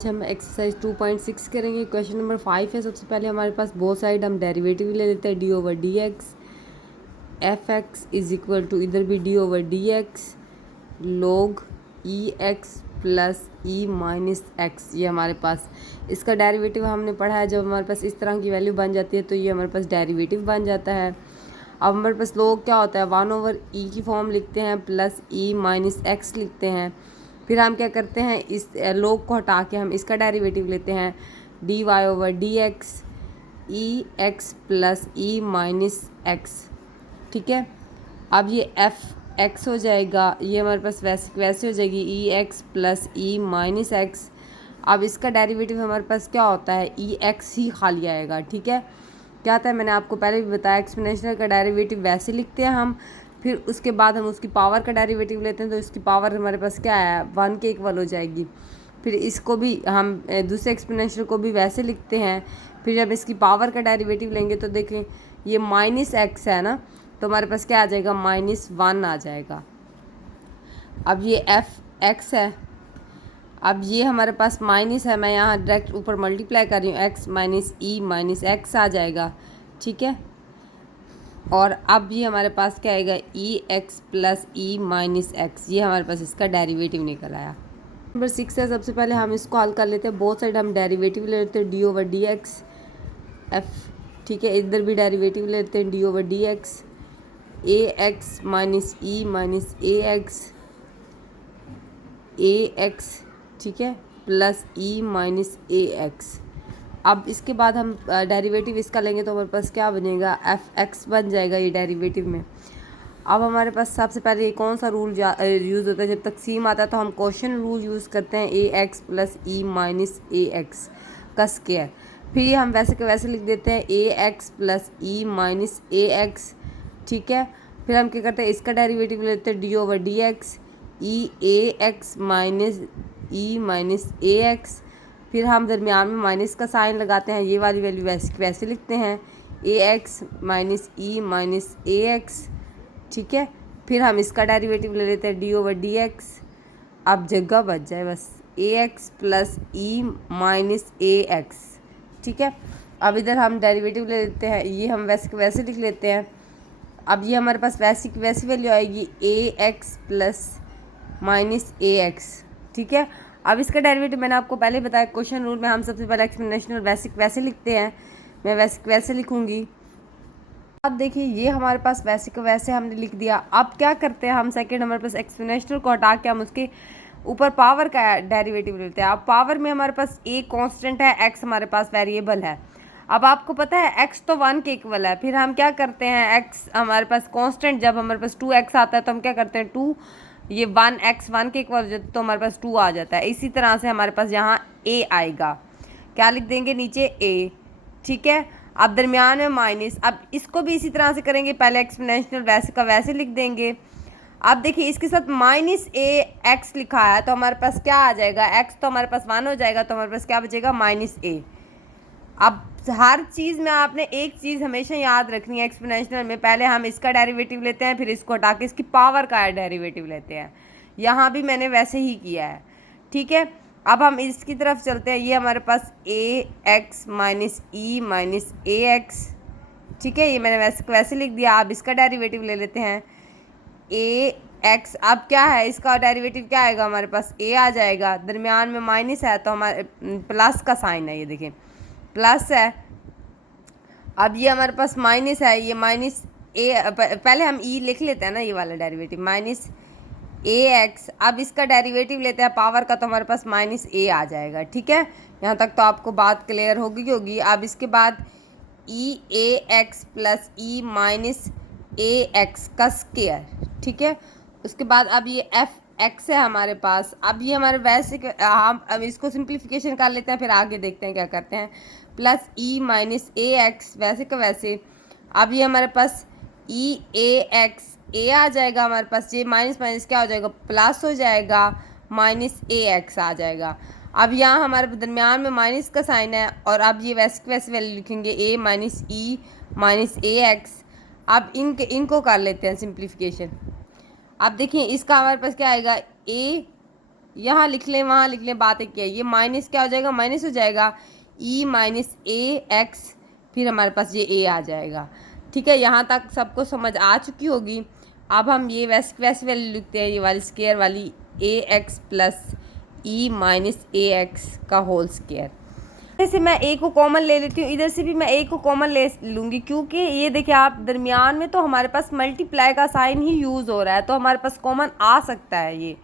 हम एक्सरसाइज 2.6 करेंगे। Question number 5 है। सबसे पहले हमारे पास बोथ साइड हम डेरिवेटिव ले लेते हैं। D over d x f x is equal to, इधर भी d over d x log e x plus e minus x. ये हमारे पास इसका डेरिवेटिव हमने पढ़ा है। जब हमारे पास इस तरह की वैल्यू बन जाती है तो ये हमारे पास डेरिवेटिव बन जाता है। अब हमारे पास लॉग क्या होता है, 1/e की फॉर्म लिखते हैं प्लस ई माइनस एक्स लिखते हैं। फिर हम क्या करते हैं, इस लॉग को हटा के हम इसका डेरिवेटिव लेते हैं, d y over d x e x plus e minus x. ठीक है, अब ये एफ एक्स हो जाएगा, ये हमारे पास वैसे हो जाएगी ई x plus e minus x. अब इसका डेरिवेटिव हमारे पास क्या होता है, ई एक्स ही खाली आएगा। ठीक है, क्या आता है, मैंने आपको पहले भी बताया, एक्सपोनेंशियल का डेरिवेटिव वैसे लिखते हैं हम, फिर उसके बाद हम उसकी पावर का डेरिवेटिव लेते हैं तो इसकी पावर हमारे पास क्या है, 1 के इक्वल हो जाएगी। फिर इसको भी हम दूसरे एक्सपोनेंशियल को भी वैसे लिखते हैं। फिर जब इसकी पावर का डेरिवेटिव लेंगे तो देखें ये माइनस एक्स है ना, तो हमारे पास क्या आ जाएगा, -1 आ जाएगा। अब ये एफ एक्स है, अब ये हमारे पास माइनस है, मैं यहाँ डायरेक्ट ऊपर मल्टीप्लाई कर रही हूँ, एक्स माइनस ई माइनस एक्स आ जाएगा। ठीक है, और अब ये हमारे पास क्या आएगा, ई x plus e minus x. ये हमारे पास इसका डेरिवेटिव निकल आया। नंबर 6 है। सबसे पहले हम इसको हल कर लेते हैं। बोथ साइड हम डेरिवेटिव ले लेते हैं, d over d x F. ठीक है, इधर भी डेरिवेटिव ले लेते हैं, डी ओवर डी एक्स ए एक्स माइनस ई माइनस ए एक्स। ठीक है, प्लस ई माइनस ए एक्स। अब इसके बाद हम डेरिवेटिव इसका लेंगे तो हमारे पास क्या बनेगा, एफ एक्स बन जाएगा ये डेरिवेटिव में। अब हमारे पास सबसे पहले ये कौन सा रूल यूज़ होता है, जब तकसीम आता है तो हम क्वेश्चन रूल यूज़ करते हैं, ए एक्स प्लस ई माइनस ए एक्स का स्क्वायर। फिर हम वैसे के वैसे लिख देते हैं, ए एक्स प्लस ई माइनस ए एक्स। ठीक है, फिर हम क्या करते हैं, इसका डेरिवेटिव लेते हैं, डी ओवर डी एक्स ई ए एक्स माइनस ई माइनस ए एक्स। फिर हम दरमियान में माइनस का साइन लगाते हैं, ये वाली वैल्यू वैसे लिखते हैं, ए एक्स माइनस ई माइनस ए एक्स। ठीक है, फिर हम इसका डेरिवेटिव ले लेते हैं, डी ओवर डी एक्स। अब जगह बच जाए बस, ए एक्स प्लस ई माइनस ए एक्स। ठीक है, अब इधर हम डेरिवेटिव ले लेते हैं, ये हम वैसे लिख लेते हैं। अब ये हमारे पास वैसी वैल्यू आएगी, ए एक्स प्लस माइनस ए एक्स। ठीक है, अब इसका डेरिवेटिव मैंने आपको पहले बताया, क्वेश्चन रूल में हम सबसे पहले एक्सपोनेंशियल वैसे लिखते हैं, मैं वैसे लिखूंगी। अब देखिए ये हमारे पास वैसे को वैसे हमने लिख दिया। अब क्या करते हैं हम, सेकंड हमारे पास एक्सपोनेंशियल को हटा के हम उसके ऊपर पावर का डेरिवेटिव लेते हैं। अब पावर में हमारे पास ए कांस्टेंट है, एक्स हमारे पास वेरिएबल है। अब आपको पता है एक्स तो 1 के इक्वल है, फिर हम क्या करते हैं, एक्स हमारे पास कांस्टेंट, जब हमारे पास 2x आता है तो हम क्या करते हैं, 2 ये 1x 1 के इक्वल हो जाता है तो हमारे पास 2 आ जाता है। इसी तरह से हमारे पास यहाँ a आएगा, क्या लिख देंगे नीचे a। ठीक है, अब दरमियान में माइनस, अब इसको भी इसी तरह से करेंगे, पहले एक्सपोनेंशियल वैसे का वैसे लिख देंगे। अब देखिए इसके साथ -a(x) लिखा है तो हमारे पास क्या आ जाएगा, x तो हमारे पास 1 हो जाएगा तो हमारे पास क्या बचेगा, -a। अब हर चीज़ में आपने एक चीज़ हमेशा याद रखनी है, एक्सपोनेंशियल में पहले हम इसका डेरिवेटिव लेते हैं, फिर इसको हटा के इसकी पावर का डेरिवेटिव लेते हैं। यहाँ भी मैंने वैसे ही किया है। ठीक है, अब हम इसकी तरफ चलते हैं, ये हमारे पास ए एक्स माइनस ई माइनस ए एक्स। ठीक है, ये मैंने वैसे लिख दिया। अब इसका डेरिवेटिव ले लेते हैं, ए एक्स। अब क्या है, इसका डेरिवेटिव क्या आएगा, हमारे पास ए आ जाएगा, दरमियान में माइनस है तो हमारे प्लस का साइन है, ये देखें प्लस है। अब ये हमारे पास माइनस है, ये माइनस ए, पहले हम ई लिख लेते हैं ना, ये वाला डेरिवेटिव माइनस ए एक्स। अब इसका डेरिवेटिव लेते हैं पावर का तो हमारे पास -a आ जाएगा। ठीक है, यहाँ तक तो आपको बात क्लियर होगी। अब इसके बाद ई ए एक्स प्लस ई माइनस ए एक्स का स्क्वायर। ठीक है, उसके बाद अब ये एफ एक्स है हमारे पास। अब ये हमारे वैसे हम अब इसको सिंप्लीफिकेशन कर लेते हैं, फिर आगे देखते हैं क्या करते हैं, प्लस ई माइनस ए एक्स वैसे का वैसे। अब ये हमारे पास ई ए एक्स ए आ जाएगा, हमारे पास ये माइनस माइनस क्या हो जाएगा, प्लस हो जाएगा, -a x आ जाएगा। अब यहाँ हमारे दरमियान में माइनस का साइन है और अब ये वैसे वैल्यू लिखेंगे, a minus E minus A x. अब इनको कर लेते हैं सिंप्लीफिकेशन। अब देखिए इसका हमारे पास क्या आएगा, a यहाँ लिख लें वहाँ लिख लें, बात एक क्या है, ये माइनस क्या हो जाएगा, माइनस हो जाएगा ई माइनस ए एक्स, फिर हमारे पास ये ए आ जाएगा। ठीक है, यहाँ तक सबको समझ आ चुकी होगी। अब हम ये वैसे वैल्यू लिखते हैं, ये वाली स्क्वायर वाली ए एक्स प्लस ई माइनस ए एक्स का होल स्क्वायर। जैसे मैं ए को कॉमन ले लेती हूँ, इधर से भी मैं ए को कॉमन ले लूँगी, क्योंकि ये देखिए आप दरमियान में तो हमारे पास मल्टीप्लाई का साइन ही यूज़ हो रहा है, तो हमारे पास कॉमन आ सकता है ये,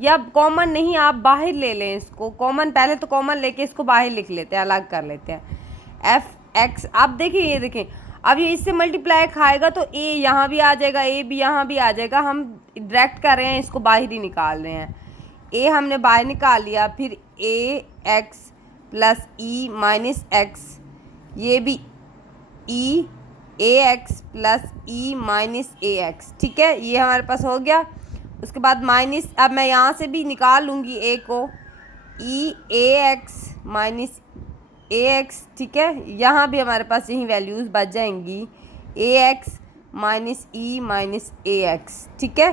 या कॉमन नहीं आप बाहर ले लें इसको कॉमन, पहले तो कॉमन लेके इसको बाहर लिख लेते हैं, अलग कर लेते हैं एफ एक्स। अब देखिए ये देखें, अब ये इससे मल्टीप्लाई खाएगा तो ए यहाँ भी आ जाएगा, ए भी यहाँ भी आ जाएगा, हम डायरेक्ट कर रहे हैं, इसको बाहर ही निकाल रहे हैं। ए हमने बाहर निकाल लिया, फिर ए x plus e minus x, ये भी ई ए एक्स प्लस ई माइनस ए एक्स। ठीक है, ये हमारे पास हो गया। उसके बाद माइनस, अब मैं यहाँ से भी निकाल लूँगी ए को, ई ए एक्स माइनस ए एक्स। ठीक है, यहाँ भी हमारे पास यही वैल्यूज़ बच जाएंगी, ए एक्स माइनस ई माइनस ए एक्स। ठीक है,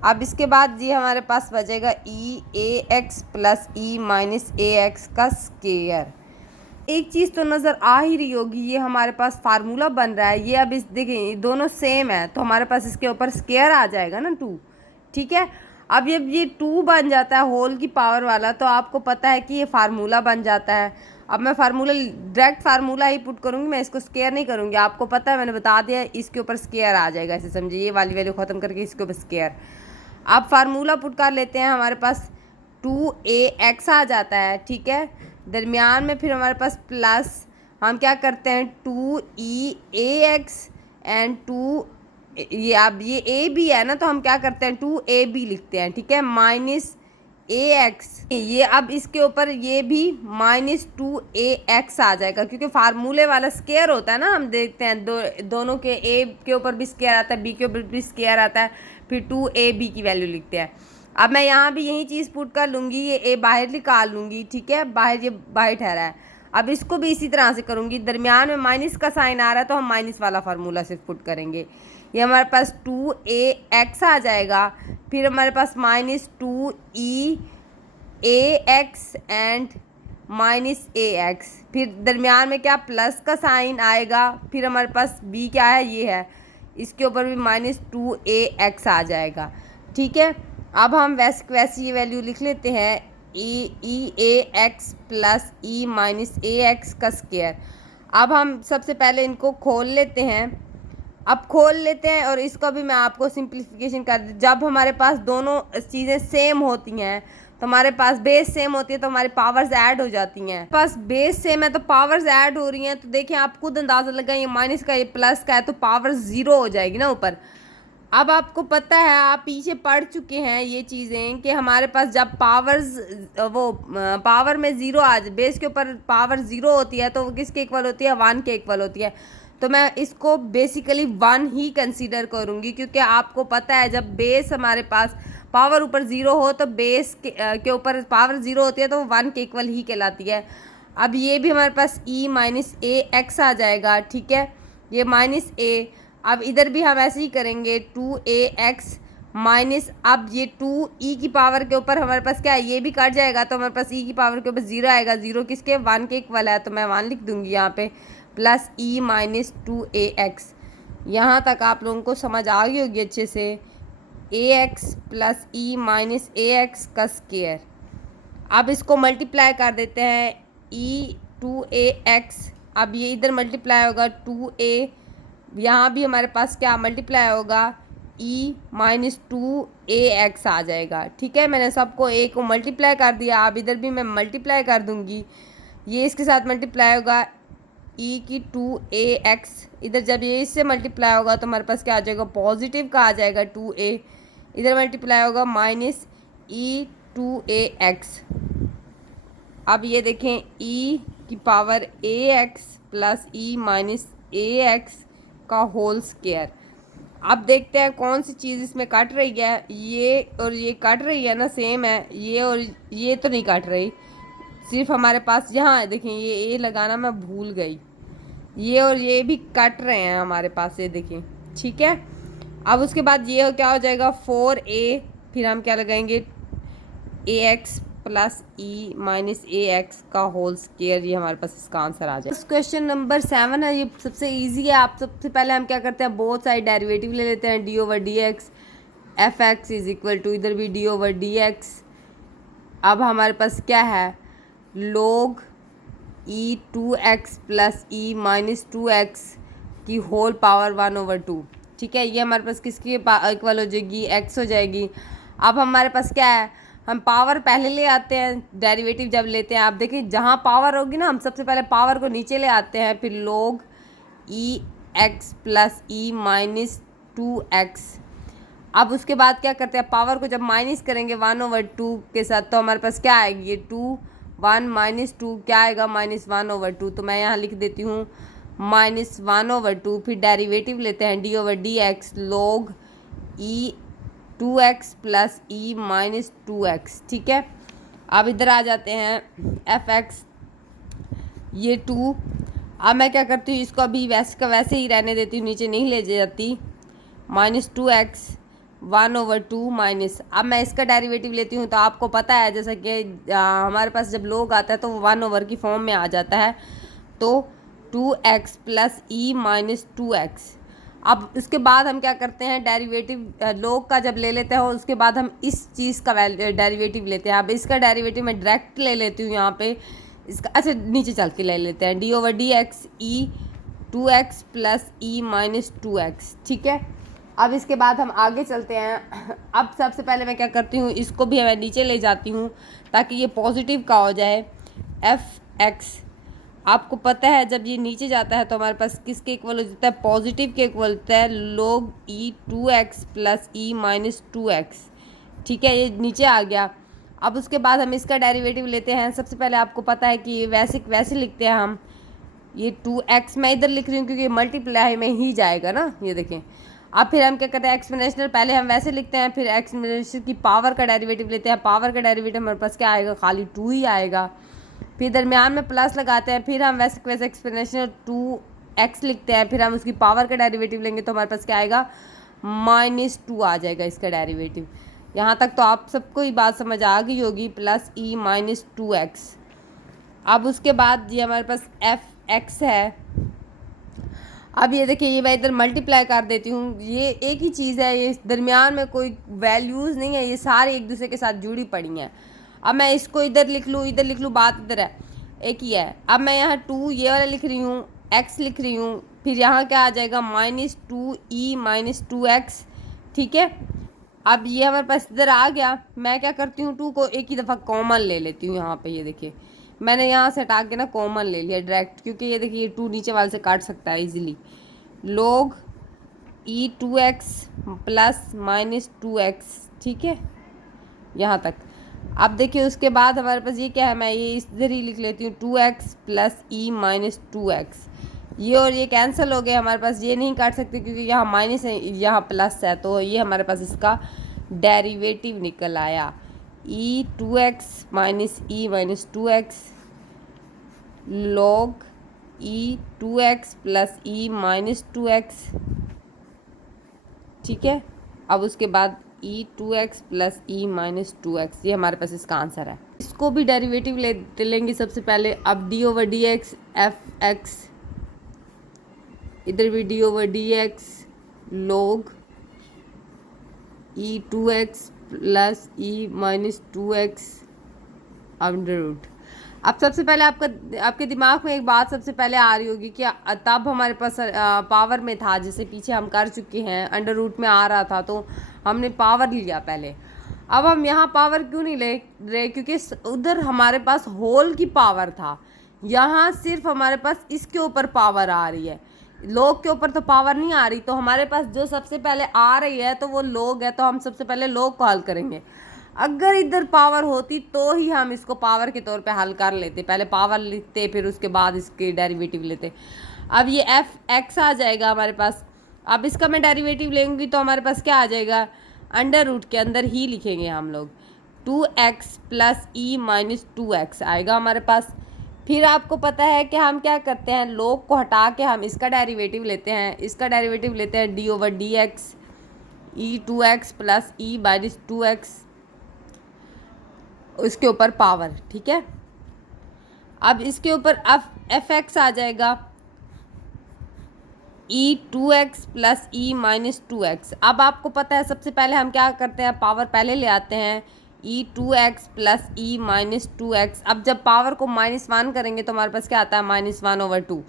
अब इसके बाद ये हमारे पास बचेगा ई ए एक्स प्लस ई माइनस ए एक्स का स्क्वायर। एक चीज़ तो नज़र आ ही रही होगी, ये हमारे पास फार्मूला बन रहा है, ये अब इस देखें दोनों सेम है, तो हमारे पास इसके ऊपर स्क्वायर आ जाएगा ना 2। ठीक है, अब ये 2 बन जाता है होल की पावर वाला, तो आपको पता है कि ये फार्मूला बन जाता है। अब मैं फार्मूला डायरेक्ट फार्मूला ही पुट करूँगी, मैं इसको स्क्वायर नहीं करूँगी, आपको पता है मैंने बता दिया, इसके ऊपर स्क्वायर आ जाएगा, ऐसे समझिए, ये वाली वैल्यू ख़त्म करके इसके ऊपर स्क्वायर। अब फार्मूला पुट कर लेते हैं, हमारे पास 2ax आ जाता है। ठीक है, दरमियान में फिर हमारे पास प्लस, हम क्या करते हैं 2e ax एंड 2, ये अब ये ए बी है ना, तो हम क्या करते हैं 2ab लिखते हैं। ठीक है, माइनस ए एक्स, ये अब इसके ऊपर ये भी माइनस 2ax आ जाएगा, क्योंकि फार्मूले वाला स्क्वायर होता है ना, हम देखते हैं दोनों के, ए के ऊपर भी स्क्वायर आता है, बी के ऊपर भी स्क्वायर आता है, फिर 2ab की वैल्यू लिखते हैं। अब मैं यहाँ भी यही चीज़ पुट कर लूँगी, ये ए बाहर निकाल लूँगी। ठीक है, बाहर ये बाहर ठहरा है, अब इसको भी इसी तरह से करूँगी, दरमियान में माइनस का साइन आ रहा है, तो हम माइनस वाला फार्मूला सिर्फ पुट करेंगे। ये हमारे पास 2ax आ जाएगा, फिर हमारे पास minus 2e ax and minus ax, फिर दरमियान में क्या प्लस का साइन आएगा, फिर हमारे पास b क्या है, ये है, इसके ऊपर भी माइनस 2ax आ जाएगा। ठीक है, अब हम वैसे ये वैल्यू लिख लेते हैं, ई ए एक्स प्लस ई माइनस ए एक्स का स्क्वायर। अब हम सबसे पहले इनको खोल लेते हैं, अब खोल लेते हैं, और इसको भी मैं आपको सिंप्लीफिकेशन कर दी। जब हमारे पास दोनों चीज़ें सेम होती हैं, तो हमारे पास बेस सेम होती है, तो हमारी पावर्स ऐड हो जाती हैं। पास बेस सेम है तो पावर्स ऐड हो रही हैं, तो देखिए आप खुद अंदाज़ा लगाइए, माइनस का ये प्लस का है, तो पावर 0 हो जाएगी ना ऊपर। अब आपको पता है, आप पीछे पढ़ चुके हैं ये चीज़ें, कि हमारे पास जब पावर्स पावर में 0 आ जाए, बेस के ऊपर पावर 0 होती है, तो वो किसके इक्वल होती है, 1 के इक्वल होती है। तो मैं इसको बेसिकली 1 ही कंसीडर करूँगी, क्योंकि आपको पता है जब बेस हमारे पास पावर ऊपर 0 हो, तो बेस के ऊपर पावर 0 होती है, तो वो 1 के इक्वल ही कहलाती है। अब ये भी हमारे पास e माइनस ए एक्स आ जाएगा। ठीक है, ये माइनस ए, अब इधर भी हम ऐसे ही करेंगे 2ax माइनस, अब ये 2e की पावर के ऊपर हमारे पास क्या है, ये भी कट जाएगा, तो हमारे पास e की पावर के ऊपर 0 आएगा, 0 किसके, 1 के इक्वल है, तो मैं 1 लिख दूंगी यहाँ पे, प्लस e माइनस 2ax। यहाँ तक आप लोगों को समझ आ गई होगी अच्छे से, ax plus e minus ax का स्क्वायर। अब इसको मल्टीप्लाई कर देते हैं, e 2ax, अब ये इधर मल्टीप्लाई होगा 2a, यहाँ भी हमारे पास क्या मल्टीप्लाई होगा, e माइनस 2ax आ जाएगा। ठीक है, मैंने सबको a को मल्टीप्लाई कर दिया, अब इधर भी मैं मल्टीप्लाई कर दूँगी, ये इसके साथ मल्टीप्लाई होगा e की 2ax, इधर जब ये इससे मल्टीप्लाई होगा तो हमारे पास क्या आ जाएगा, पॉजिटिव का आ जाएगा 2a, इधर मल्टीप्लाई होगा माइनस e 2ax। अब ये देखें e की power ax plus e minus ax का होल स्क्वायर। अब देखते हैं कौन सी चीज़ इसमें कट रही है, ये और ये कट रही है ना, सेम है, ये और ये तो नहीं कट रही, सिर्फ हमारे पास यहाँ देखें, ये ए लगाना मैं भूल गई, ये और ये भी कट रहे हैं हमारे पास, ये देखें। ठीक है, अब उसके बाद ये क्या हो जाएगा 4a, फिर हम क्या लगाएंगे ए एक्स प्लस ई माइनस ए एक्स का होल स्क्वायर, ये हमारे पास इसका आंसर आ जाएगा। क्वेश्चन नंबर 7 है, ये सबसे इजी है। आप सबसे पहले हम क्या करते हैं, बोथ साइड डेरिवेटिव ले लेते हैं, d over d x f x is equal to इधर भी डी ओवर डी एक्स। अब हमारे पास क्या है, log e two x plus e minus two x की होल पावर 1/2। ठीक है, ये हमारे पास किसकी इक्वल हो जाएगी, एक्स हो जाएगी। अब हमारे पास क्या है, हम पावर पहले ले आते हैं, डेरिवेटिव जब लेते हैं आप देखिए जहाँ पावर होगी ना, हम सबसे पहले पावर को नीचे ले आते हैं, फिर log ई x plus e minus two x. अब उसके बाद क्या करते हैं, पावर को जब माइनस करेंगे 1/2 के साथ, तो हमारे पास क्या आएगी, ये 2 1 माइनस 2 क्या आएगा, -1/2। तो मैं यहाँ लिख देती हूँ -1/2। फिर डेरिवेटिव लेते हैं, d over d x log ई 2x plus e minus 2x। ठीक है, अब इधर आ जाते हैं एफ एक्स, ये 2। अब मैं क्या करती हूँ, इसको अभी वैसे का वैसे ही रहने देती हूँ, नीचे नहीं ले जाती, -2x 1/2 माइनस। अब मैं इसका डेरिवेटिव लेती हूँ, तो आपको पता है जैसा कि हमारे पास जब log आता है तो वो 1/, की फॉर्म में आ जाता है, तो 2x plus e minus 2x। अब उसके बाद हम क्या करते हैं, डेरिवेटिव log का जब ले लेते हैं उसके बाद हम इस चीज़ का डेरिवेटिव लेते हैं। अब इसका डेरिवेटिव मैं डायरेक्ट ले लेती हूँ यहाँ पे, इसका अच्छा नीचे चल के ले लेते हैं, डी ओवर डी एक्स ई 2x plus e minus 2x। ठीक है, अब इसके बाद हम आगे चलते हैं। अब सबसे पहले मैं क्या करती हूँ, इसको भी मैं नीचे ले जाती हूँ ताकि ये पॉजिटिव का हो जाए, एफ एक्स। आपको पता है जब ये नीचे जाता है तो हमारे पास किसके इक्वल हो जाता है, पॉजिटिव के इक्वल होता है, log ई 2x plus e minus 2x। ठीक है, ये नीचे आ गया। अब उसके बाद हम इसका डेरिवेटिव लेते हैं। सबसे पहले आपको पता है कि वैसे लिखते हैं हम, ये 2x मैं इधर लिख रही हूँ क्योंकि मल्टीप्लाई में ही जाएगा ना, ये देखें। अब फिर हम क्या करते हैं, एक्सपोनेंशियल पहले हम वैसे लिखते हैं, फिर एक्सपोनेंशियल की पावर का डेरिवेटिव लेते हैं। पावर का डेरिवेटिव हमारे पास क्या आएगा, खाली 2 ही आएगा। फिर दरमियान में प्लस लगाते हैं, फिर हम वैसे एक्सपोनेंशियल 2x लिखते हैं, फिर हम उसकी पावर का डेरिवेटिव लेंगे तो हमारे पास क्या आएगा, -2 आ जाएगा इसका डेरिवेटिव। यहाँ तक तो आप सबको ही बात समझ आ गई होगी, प्लस ई माइनस 2x। अब उसके बाद ये हमारे पास एफ एक्स है। अब ये देखिए, ये मैं इधर मल्टीप्लाई कर देती हूँ, ये एक ही चीज़ है, ये दरमियान में कोई वैल्यूज़ नहीं है, ये सारे एक दूसरे के साथ जुड़ी पड़ी हैं। अब मैं इसको इधर लिख लूँ, बात इधर है, एक ही है। अब मैं यहाँ 2 ये वाला लिख रही हूँ, x लिख रही हूँ, फिर यहाँ क्या आ जाएगा, -2e माइनस 2x। ठीक है, अब ये हमारे पास इधर आ गया। मैं क्या करती हूँ, 2 को एक ही दफ़ा कॉमन ले लेती हूँ। यहाँ पे ये देखिए, मैंने यहाँ से हटा के ना कॉमन ले लिया डायरेक्ट, क्योंकि ये देखिए 2 नीचे वाले से काट सकता है इजीली। log ई 2x प्लस माइनस 2x। ठीक है, यहाँ तक। अब देखिए उसके बाद हमारे पास ये क्या है, मैं ये इधर ही लिख लेती हूँ, 2x plus e minus 2x। ये और ये कैंसिल हो गए, हमारे पास ये नहीं काट सकते क्योंकि यहाँ माइनस है, यहाँ प्लस है, तो ये हमारे पास इसका डेरिवेटिव निकल आया, ई 2x minus E minus 2x log ई 2x plus e minus 2x। ठीक है, अब उसके बाद ई 2x plus e minus 2x, ये हमारे पास इसका आंसर है। इसको भी डेरिवेटिव लेंगे सबसे पहले। अब D over d x f x, इधर भी d over d x log ई 2x plus e minus 2x under root. अब सबसे पहले आपके दिमाग में एक बात सबसे पहले आ रही होगी कि तब हमारे पास पावर में था, जैसे पीछे हम कर चुके हैं, अंडर रूट में आ रहा था तो हमने पावर लिया पहले। अब हम यहाँ पावर क्यों नहीं ले रहे, क्योंकि उधर हमारे पास होल की पावर था, यहाँ सिर्फ हमारे पास इसके ऊपर पावर आ रही है, log के ऊपर तो पावर नहीं आ रही। तो हमारे पास जो सबसे पहले आ रही है तो वो log है, तो हम सबसे पहले log को हल करेंगे। अगर इधर पावर होती तो ही हम इसको पावर के तौर पे हल कर लेते, पहले पावर लिखते फिर उसके बाद इसके डेरिवेटिव लेते। अब ये एफ एक्स आ जाएगा हमारे पास। अब इसका मैं डेरिवेटिव लेंगी तो हमारे पास क्या आ जाएगा, अंडर रूट के अंदर ही लिखेंगे हम लोग, 2x plus e minus 2x आएगा हमारे पास। फिर आपको पता है कि हम क्या करते हैं, log को हटा के हम इसका डेरिवेटिव लेते हैं। इसका डेरिवेटिव लेते हैं डी ओवर डी एक्स ई 2x plus e minus 2x उसके ऊपर पावर, ठीक है। अब इसके ऊपर एफ एक्स आ जाएगा e2x plus e minus 2x। अब आपको पता है सबसे पहले हम क्या करते हैं, पावर पहले ले आते हैं, e2x plus e minus 2x। अब जब पावर को -1 करेंगे तो हमारे पास क्या आता है, -1/2,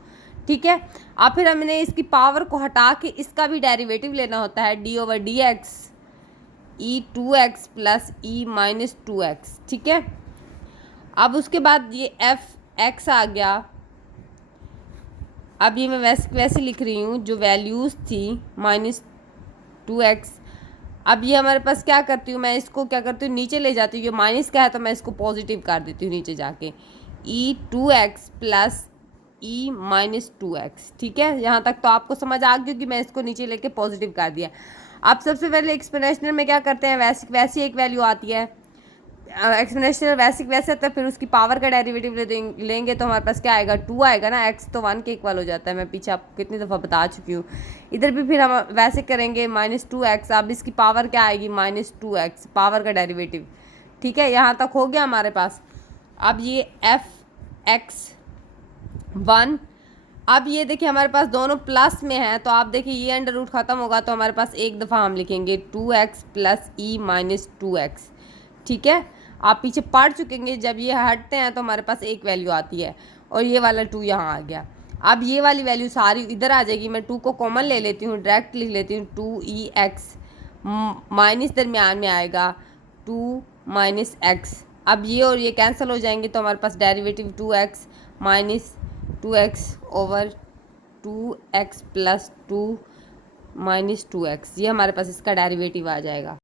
ठीक है। अब फिर हमने इसकी पावर को हटा के इसका भी डेरिवेटिव लेना होता है, d/dx e2x plus e minus 2x, ठीक है। अब उसके बाद ये एफ एक्स आ गया। अब ये मैं वैसे लिख रही हूँ जो वैल्यूज़ थी -2x। अब ये हमारे पास क्या करती हूँ, मैं इसको क्या करती हूँ, नीचे ले जाती हूँ। ये माइनस का है तो मैं इसको पॉजिटिव कर देती हूँ नीचे जाके, e2x plus e minus 2x, ठीक है। यहाँ तक तो आपको समझ आ गई कि मैं इसको नीचे लेके पॉजिटिव कर दिया। अब सबसे पहले एक्सपोनेंशियल में क्या करते हैं, वैसी एक वैल्यू आती है, एक्सपोनेंशियल वैसे तो फिर उसकी पावर का डेरिवेटिव लेंगे तो हमारे पास क्या आएगा, 2 आएगा ना। x तो 1 के इक्वल हो जाता है, मैं पीछे आपको कितनी दफ़ा बता चुकी हूँ। इधर भी फिर हम वैसे करेंगे -2x। अब इसकी पावर क्या आएगी, -2x, पावर का डेरिवेटिव, ठीक है। यहाँ तक हो गया हमारे पास। अब ये f(x)(1), अब ये देखिए हमारे पास दोनों प्लस में है, तो आप देखिए ये अंडर रूट ख़त्म होगा तो हमारे पास एक दफ़ा हम लिखेंगे 2x plus e minus 2x, ठीक है। आप पीछे पढ़ चुकेंगे, जब ये हटते हैं तो हमारे पास एक वैल्यू आती है और ये वाला 2 यहाँ आ गया। अब ये वाली वैल्यू सारी इधर आ जाएगी, मैं 2 को कॉमन ले लेती हूँ, डायरेक्ट लिख लेती हूँ 2ex, माइनस दरमियान में आएगा 2 माइनस एक्स। अब ये और ये कैंसिल हो जाएंगे तो हमारे पास derivative 2x minus 2x over 2x plus 2 minus 2x, ये हमारे पास इसका डेरिवेटिव आ जाएगा।